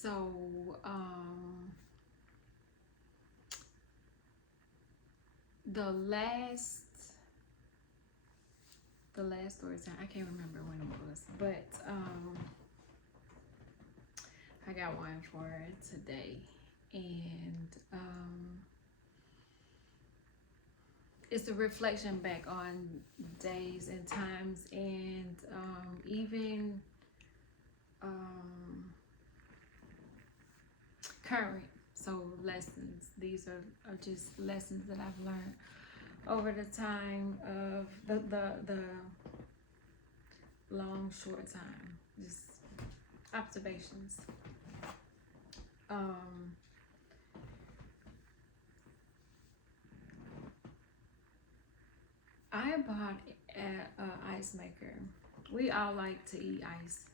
So the last story time, I can't remember when it was, but I got one for today, and it's a reflection back on days and times, and even current. So lessons. These are just lessons that I've learned over the time of the long short time. Just observations. I bought an ice maker. We all like to eat ice.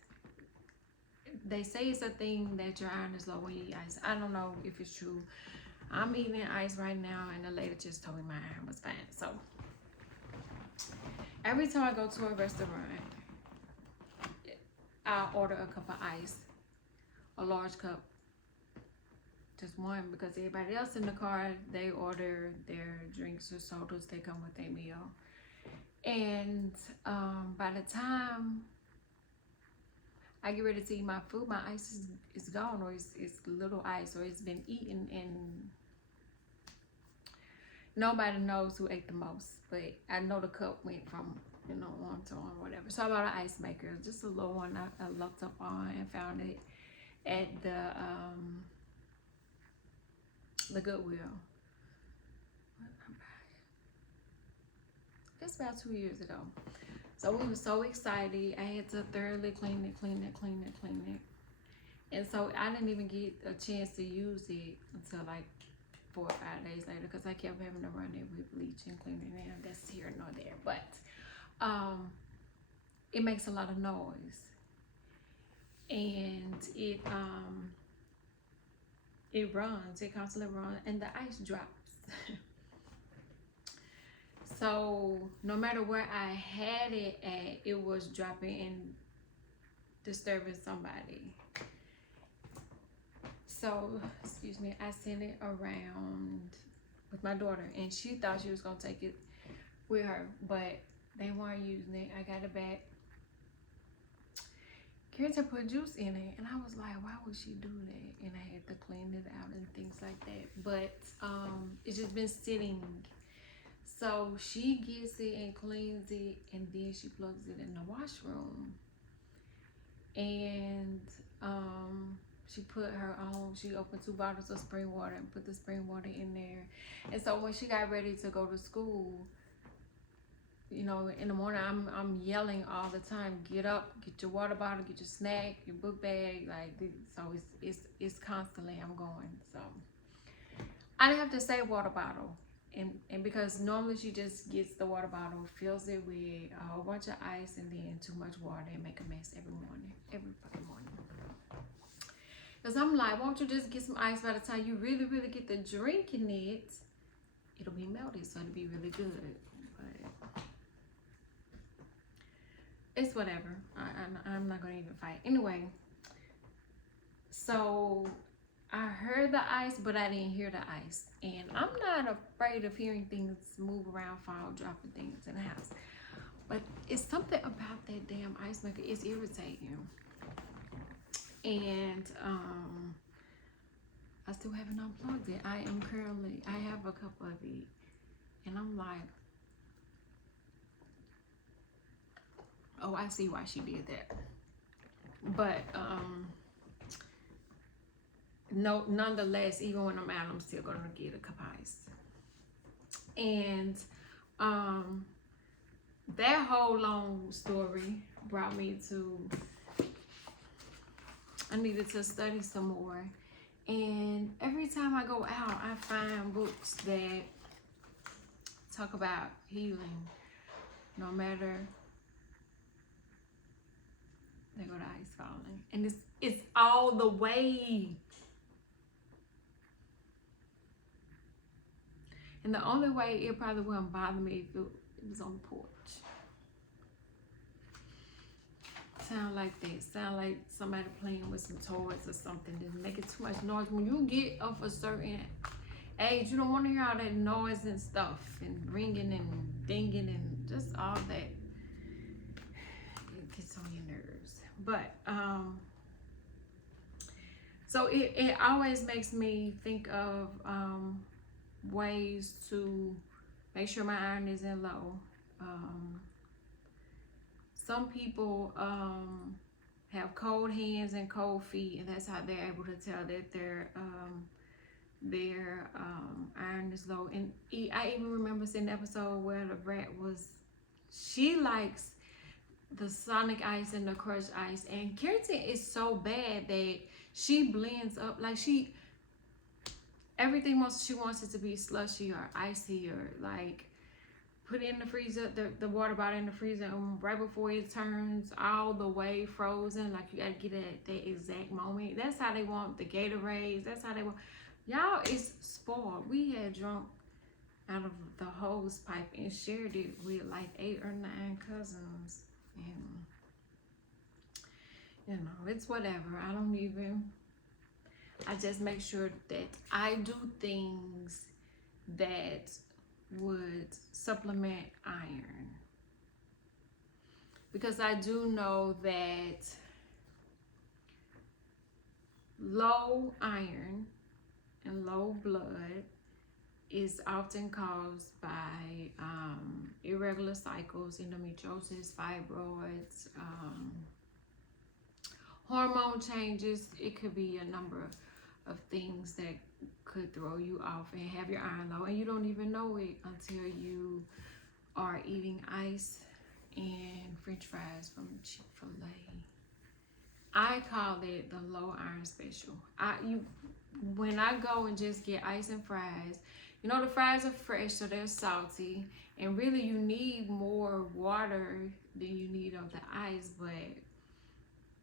They say it's a thing that your iron is low when you eat ice. I don't know if it's true. I'm eating ice right now, and the lady just told me my iron was fine. So every time I go to a restaurant, I'll order a cup of ice, a large cup, just one, because everybody else in the car, they order their drinks or sodas. They come with their meal. And by the time I get ready to eat my food, my ice is gone, or it's little ice, or it's been eaten, and nobody knows who ate the most. But I know the cup went from, one to one, whatever. So I bought an ice maker, just a little one. I looked up on and found it at the Goodwill. It's about 2 years ago. So we were so excited. I had to thoroughly clean it. And so I didn't even get a chance to use it until like 4 or 5 days later, because I kept having to run it with bleach and clean it in. That's here nor there. But it makes a lot of noise. And it runs, it constantly runs, and the ice drops. So no matter where I had it at, it was dropping and disturbing somebody. So, excuse me, I sent it around with my daughter, and she thought she was gonna take it with her, but they weren't using it. I got it back. Kirsten put juice in it, and I was like, why would she do that? And I had to clean it out and things like that. But it's just been sitting. So she gets it and cleans it, and then she plugs it in the washroom. And she put her own, she opened 2 bottles of spring water and put the spring water in there. And so when she got ready to go to school, in the morning, I'm yelling all the time, get up, get your water bottle, get your snack, your book bag, so it's constantly I'm going. So I didn't have to say water bottle. And because normally she just gets the water bottle, fills it with a whole bunch of ice and then too much water, and make a mess every fucking morning. Because I'm like, won't you just get some ice? By the time you really, really get to drinking it, it'll be melted, so it'll be really good. But it's whatever. I'm not going to even fight. Anyway, so I heard the ice, but I didn't hear the ice. And I'm not afraid of hearing things move around, fall, dropping things in the house. But it's something about that damn ice maker. It's irritating. And I still haven't unplugged it. I have a couple of it. And I'm like, oh, I see why she did that. But no, nonetheless, even when I'm out, I'm still gonna get a cup of ice. And that whole long story brought me to, I needed to study some more. And every time I go out, I find books that talk about healing. No matter, there go the ice falling, and it's all the way. And the only way it probably wouldn't bother me if it was on the porch. sound like that. Sound like somebody playing with some toys or something. Just making too much noise. When you get of a certain age, you don't want to hear all that noise and stuff and ringing and dinging and just all that. It gets on your nerves. But so it always makes me think of ways to make sure my iron isn't low. Some people have cold hands and cold feet, and that's how they're able to tell that their iron is low. And I even remember seeing an episode where the rat she likes the Sonic Ice and the Crushed Ice, and keratin is so bad that she blends up like everything she wants it to be slushy or icy or like put it in the freezer, the water bottle in the freezer, and right before it turns all the way frozen, like you gotta get it at that exact moment. That's how they want the Gatorades. That's how they want. Y'all is spoiled. We had drunk out of the hose pipe and shared it with like 8 or 9 cousins. And you know, it's whatever. I just make sure that I do things that would supplement iron, because I do know that low iron and low blood is often caused by irregular cycles, endometriosis, fibroids, hormone changes. It could be a number of things that could throw you off and have your iron low, and you don't even know it until you are eating ice and french fries from Chick-fil-A. I call it the low iron special. When I go and just get ice and fries, you know, the fries are fresh, so they're salty, and really you need more water than you need of the ice, but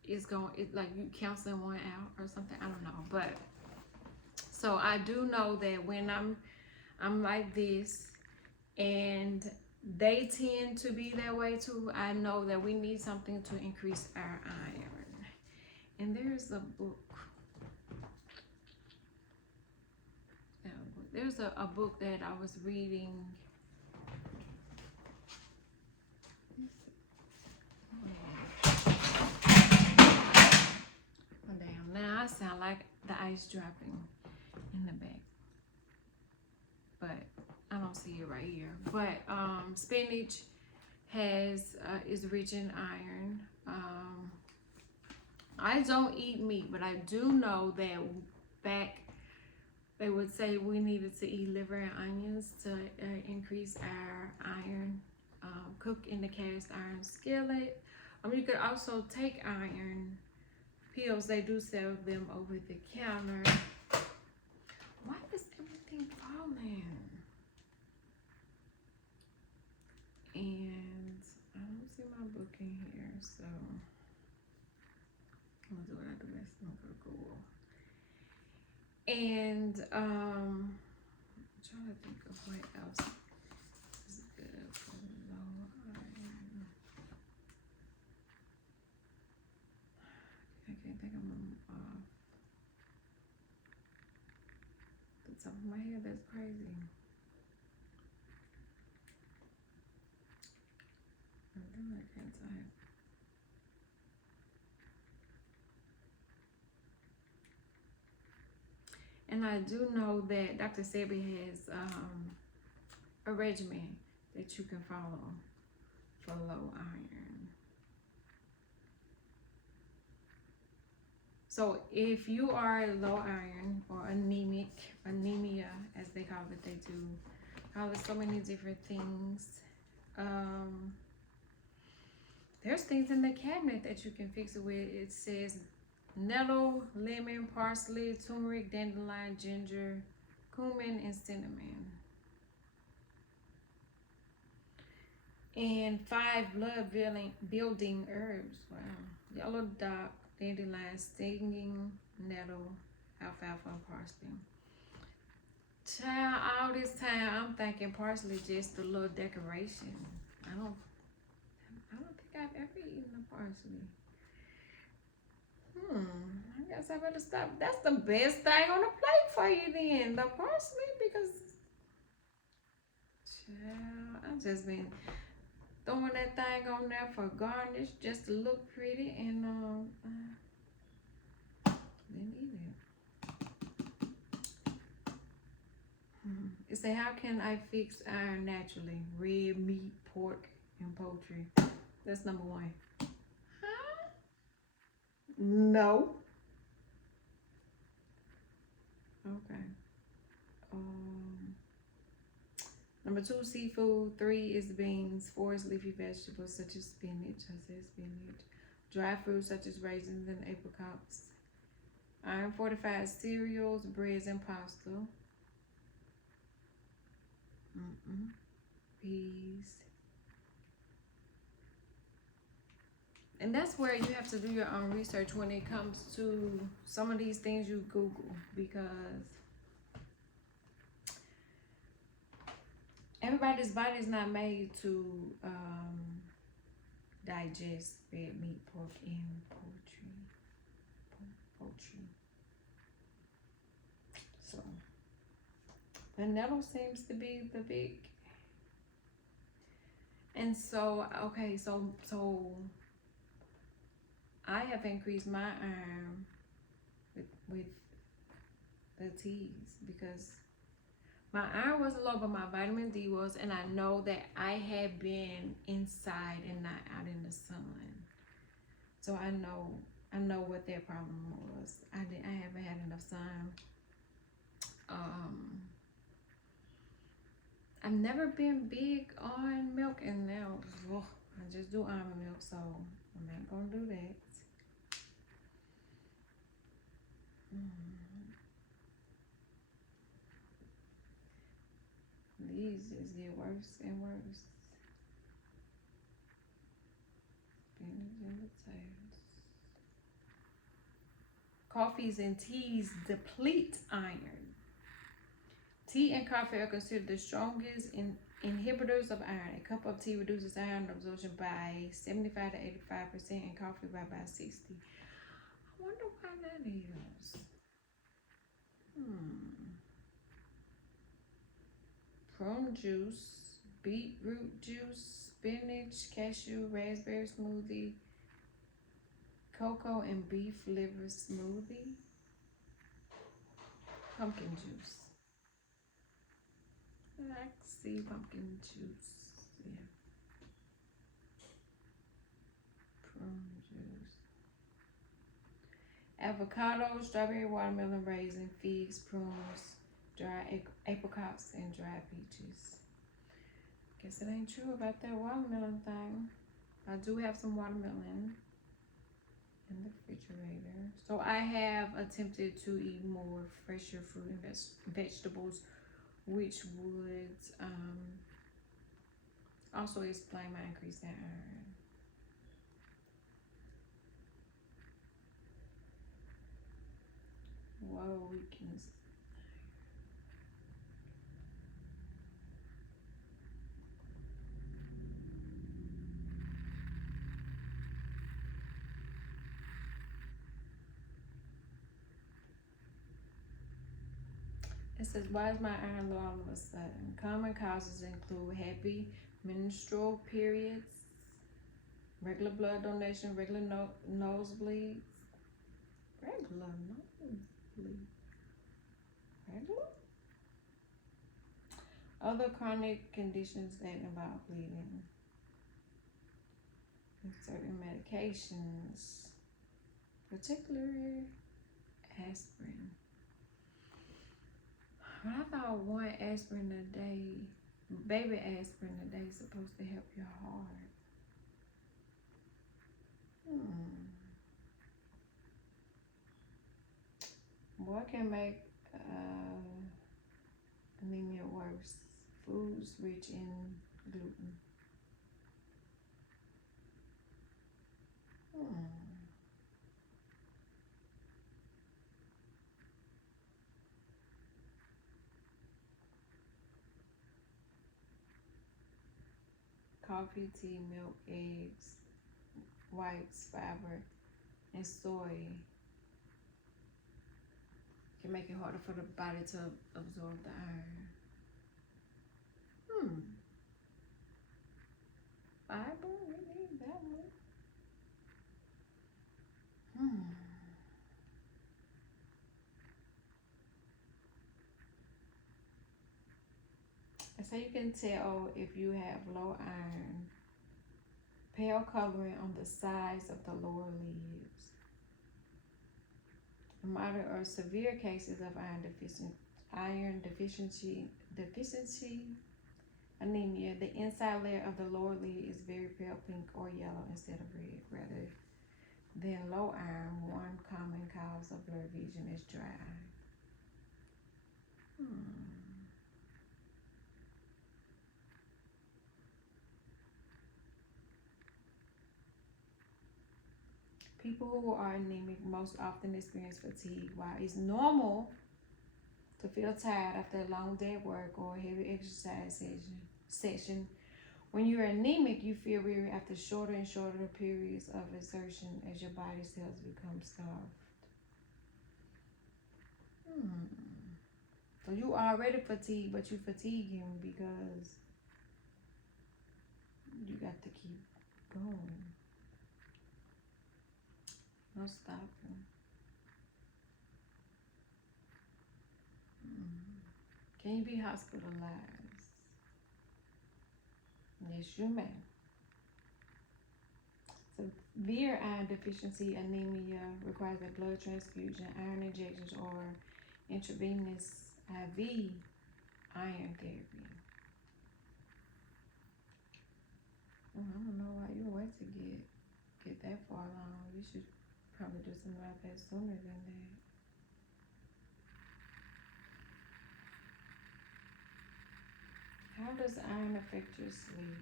it's like you canceling one out or something. I don't know, but so I do know that when I'm like this, and they tend to be that way too, I know that we need something to increase our iron. And there's a book. There's a book that I was reading. Oh, damn, now I sound like the ice dropping in the back. But I don't see it right here. But spinach is rich in iron. I don't eat meat, but I do know that back they would say we needed to eat liver and onions to increase our iron. Cook in the cast iron skillet. You could also take iron pills. They do sell them over the counter. Why is everything falling? And I don't see my book in here, so I'm gonna do what I do best. I'm gonna go to Google. And I'm trying to think of what else is good for low iron. I can't think of them off the top of my head. That's crazy. I can't type. And I do know that Dr. Sebi has a regimen that you can follow for low iron. So if you are low iron or anemia as they call it, they do call it so many different things. There's things in the cabinet that you can fix it with. It says nettle, lemon, parsley, turmeric, dandelion, ginger, cumin, and cinnamon. And 5 blood building herbs. Wow. Yellow dock, dandelion, stinging nettle, alfalfa, and parsley. Child, all this time I'm thinking parsley just a little decoration. I don't think I've ever eaten a parsley. I guess I better stop. That's the best thing on the plate for you then. The parsley because child, I just been throwing that thing on there for garnish just to look pretty and didn't eat it. It say, how can I fix iron naturally? Red meat, pork, and poultry. That's number one. Huh? No. Okay. Um, Number two, seafood. Three is beans. Four is leafy vegetables such as spinach. I said spinach. Dry fruits such as raisins and apricots. Iron fortified cereals, breads, and pasta. Peas. And that's where you have to do your own research when it comes to some of these things you Google, because everybody's body is not made to digest red meat, pork, and poultry. So, vanilla seems to be the big. And so, okay, so I have increased my iron with the teas because my iron wasn't low, but my vitamin D was, and I know that I had been inside and not out in the sun. So I know what their problem was. I haven't had enough sun. I've never been big on milk, and now I just do almond milk, so I'm not gonna do that. These just get worse and worse. Spinach and potatoes. Coffees and teas deplete iron. Tea and coffee are considered the strongest inhibitors of iron. A cup of tea reduces iron absorption by 75 to 85%, and coffee by about 60. I wonder why that is. Prune juice, beetroot juice, spinach, cashew, raspberry smoothie, cocoa and beef liver smoothie, pumpkin juice. I see pumpkin juice. Yeah. Prune juice. Avocado, strawberry, watermelon, raisin, figs, prunes, dry apricots, and dried peaches. Guess it ain't true about that watermelon thing. I do have some watermelon in the refrigerator. So I have attempted to eat more fresher fruit and vegetables, which would also explain my increase in iron. Whoa, weakness. It says, why is my iron low all of a sudden? Common causes include heavy menstrual periods, regular blood donation, regular nosebleeds. Regular nosebleed. Regular? Other chronic conditions that involve bleeding. And certain medications, particularly aspirin. I thought one aspirin a day, baby aspirin a day, is supposed to help your heart. What can make anemia worse? Foods rich in gluten. Coffee, tea, milk, eggs, whites, fiber, and soy can make it harder for the body to absorb the iron. Fiber, we need that one. So you can tell if you have low iron, pale coloring on the sides of the lower lids. Moderate or severe cases of iron deficiency anemia. The inside layer of the lower lid is very pale pink or yellow instead of red. Rather than low iron, one common cause of blurred vision is dry eye. People who are anemic most often experience fatigue. While it's normal to feel tired after a long day at work or a heavy exercise session, when you're anemic, you feel weary after shorter and shorter periods of exertion as your body cells become soft. So you already fatigued, but you fatigue him because you got to keep going. No stopping. Can you be hospitalized? Yes, you may. Severe iron deficiency anemia requires a blood transfusion, iron injections, or intravenous IV iron therapy. I don't know why you wait to get that far along. You should probably do something about that sooner than that. How does iron affect your sleep?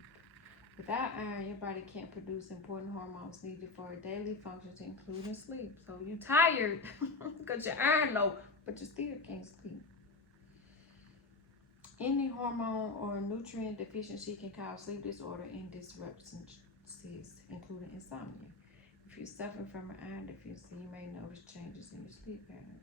Without iron, your body can't produce important hormones needed for daily functions, including sleep. So you tired because your iron low, but you still can't sleep. Any hormone or nutrient deficiency can cause sleep disorder and disruptions, including insomnia. If you're suffering from an iron deficiency, you may notice changes in your sleep pattern.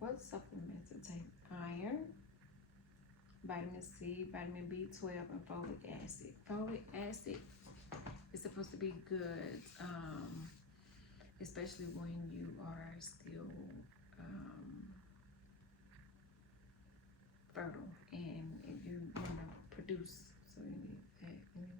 What supplements to take? Iron, vitamin C, vitamin B12, and folic acid. Folic acid is supposed to be good, especially when you are still fertile and if you want to produce, so you need that anyway.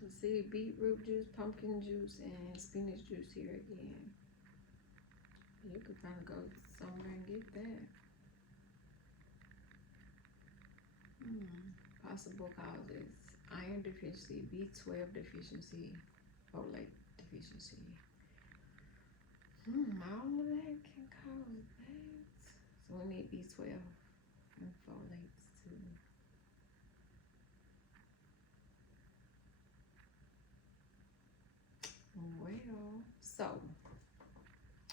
Let's see, beetroot juice, pumpkin juice, and spinach juice here again. You could probably go somewhere and get that. Possible causes: iron deficiency, B12 deficiency, folate deficiency. All of that can cause that. So we need B12 and folates too. Well, so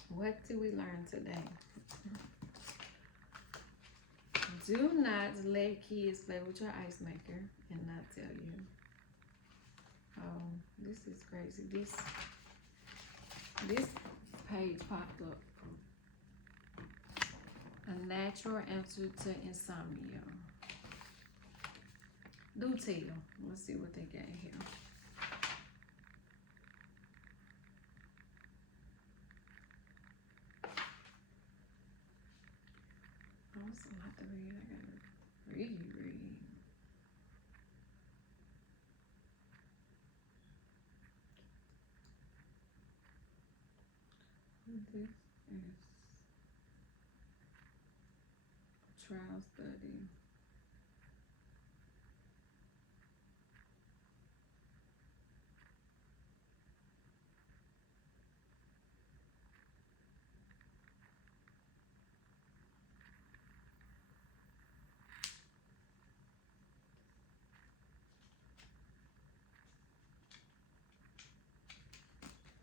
what do we learn today? Do not let kids play with your ice maker and not tell you. Oh, this is crazy. This page popped up. A natural answer to insomnia. Do tell. Let's see what they got here. I also have to read. I gotta read. This is trial study.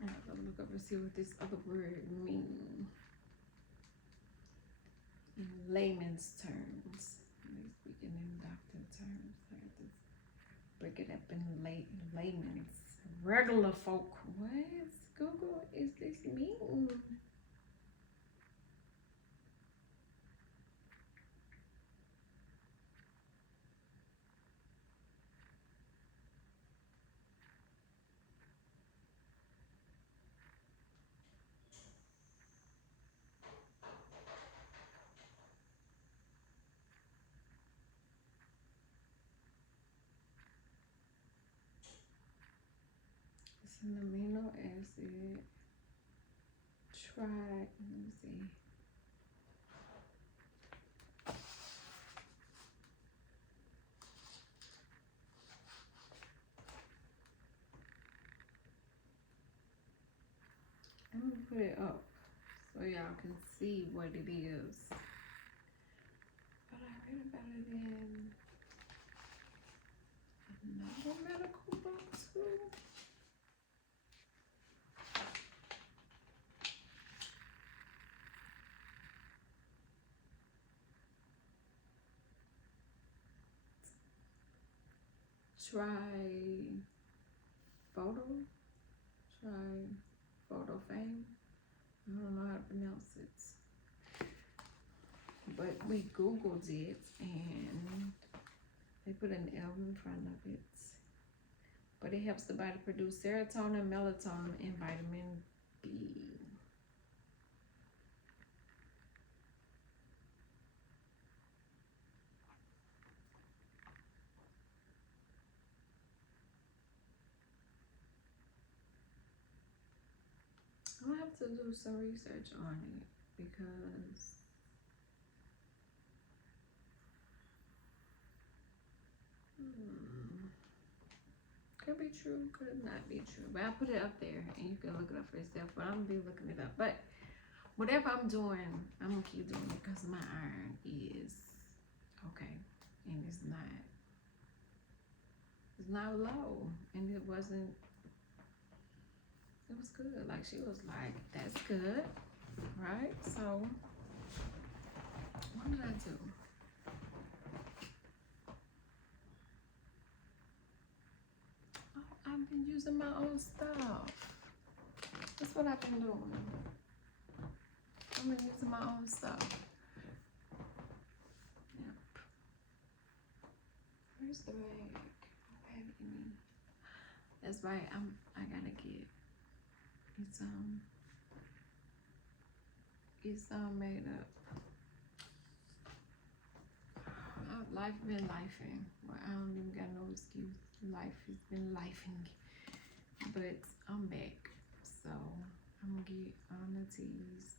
I have to look up and see what this other word means in layman's terms. They speaking in doctor terms. I have to break it up in layman's regular folk. What Google is this mean? It's an amino acid. Let me see. I'm gonna put it up so y'all can see what it is. But I read about it in another medical book too. Tryptophan. I don't know how to pronounce it. But we Googled it and they put an L in front of it. But it helps the body produce serotonin, melatonin, and vitamin B. I'll have to do some research on it because could be true, could not be true. But I'll put it up there and you can look it up for yourself. But I'm gonna be looking it up. But whatever I'm doing, I'm gonna keep doing it because my iron is okay. And it's not low. And it was good. Like she was like, that's good. Right? So what did I do? I've been using my own stuff. That's what I've been doing. I've been using my own stuff. Yep. Where's the bag? I don't have any. That's right. I gotta get. It's made up. Life been lifing. Well, I don't even got no excuse. Life has been lifing. But I'm back. So I'm gonna get on the teas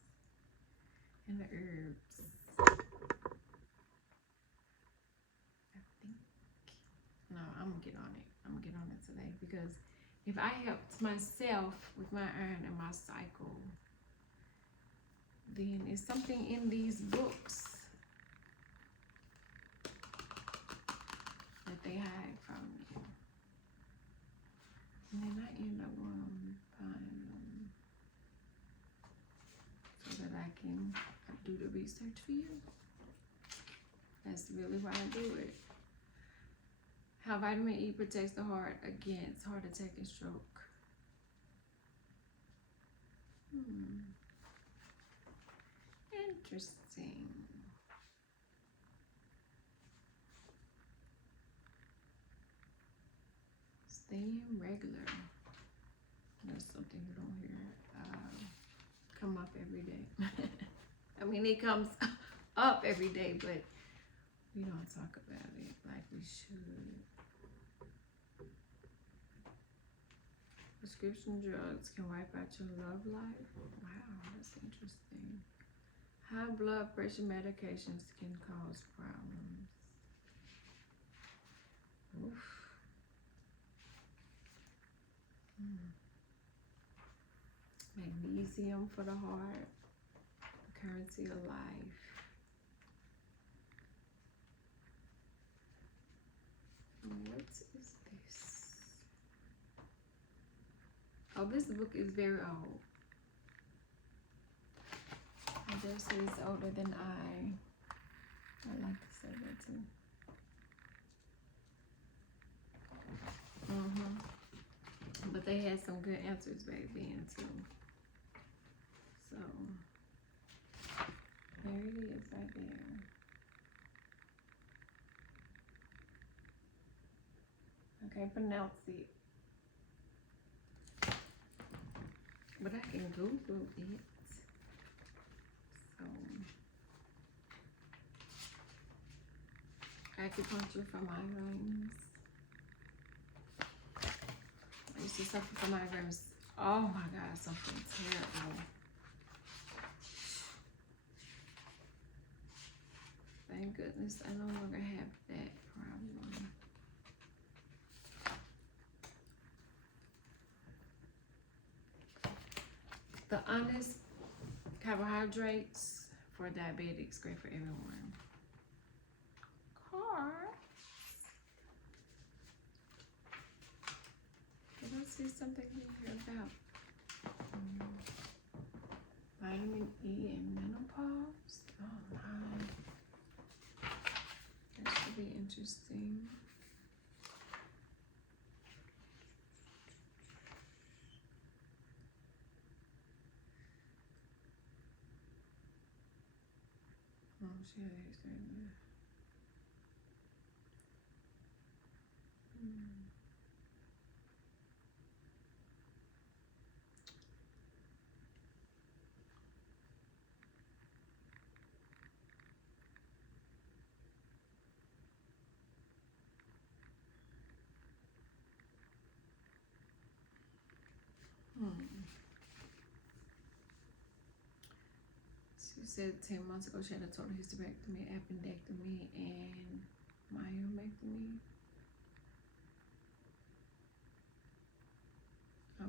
and the herbs. I think. No, I'm gonna get on it. I'm gonna get on it today because if I helped myself with my iron and my cycle, then it's something in these books that they hide from you. And then I end up buying them so that I can do the research for you. That's really why I do it. How vitamin E protects the heart against heart attack and stroke. Interesting. Staying regular. That's something you don't hear come up every day. I mean, it comes up every day, but we don't talk about it like we should. Prescription drugs can wipe out your love life. Wow, that's interesting. High blood pressure medications can cause problems. Oof. Magnesium for the heart. The currency of life. What is this? Oh, this book is very old. I dare say it's older than I like to say that too. But they had some good answers back then too. So there it is right there. I can't pronounce it, but I can Google it. So acupuncture for migraines. I used to suffer from migraines. Oh my God, something terrible. Thank goodness I no longer have that problem. The honest carbohydrates for diabetics, great for everyone. Did I see something here about vitamin E and menopause? Oh my. That should be interesting. Oh, she had it right there. She said 10 months ago she had a total hysterectomy, appendectomy, and myomectomy.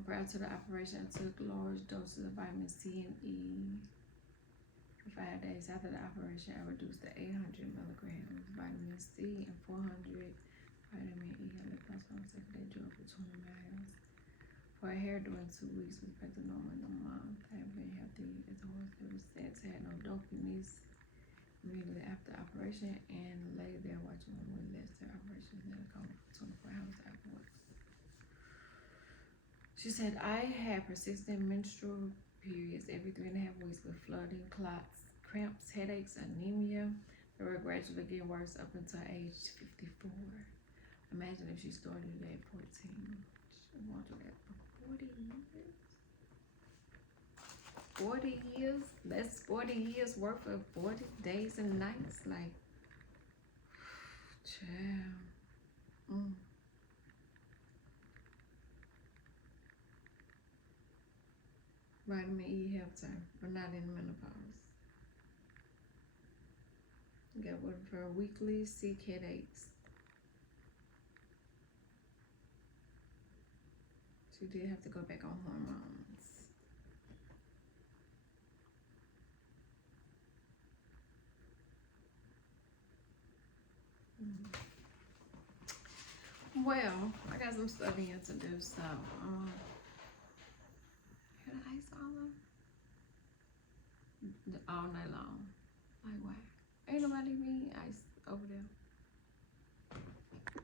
Prior to the operation, I took large doses of vitamin C and E. For 5 days after the operation, I reduced to 800 milligrams vitamin C and 400 vitamin E. I lived on some second drove for 20 miles. For a hair during 2 weeks was back to normal in a month. I have been healthy as a horse ever since. I had no dopamine immediately after operation and lay there watching one with less their operation than a coma for 24 hours afterwards. She said, I had persistent menstrual periods every 3.5 weeks with flooding, clots, cramps, headaches, anemia. They were gradually getting worse up until age 54. Imagine if she started at 14. She wanted that for 40 years. 40 years? That's 40 years worth of 40 days and nights. Like, child. Vitamin E helps her, but not in menopause. Got one for weekly sick headaches. She did have to go back on hormones. Well, I got some studying to do, so can I ice all night long.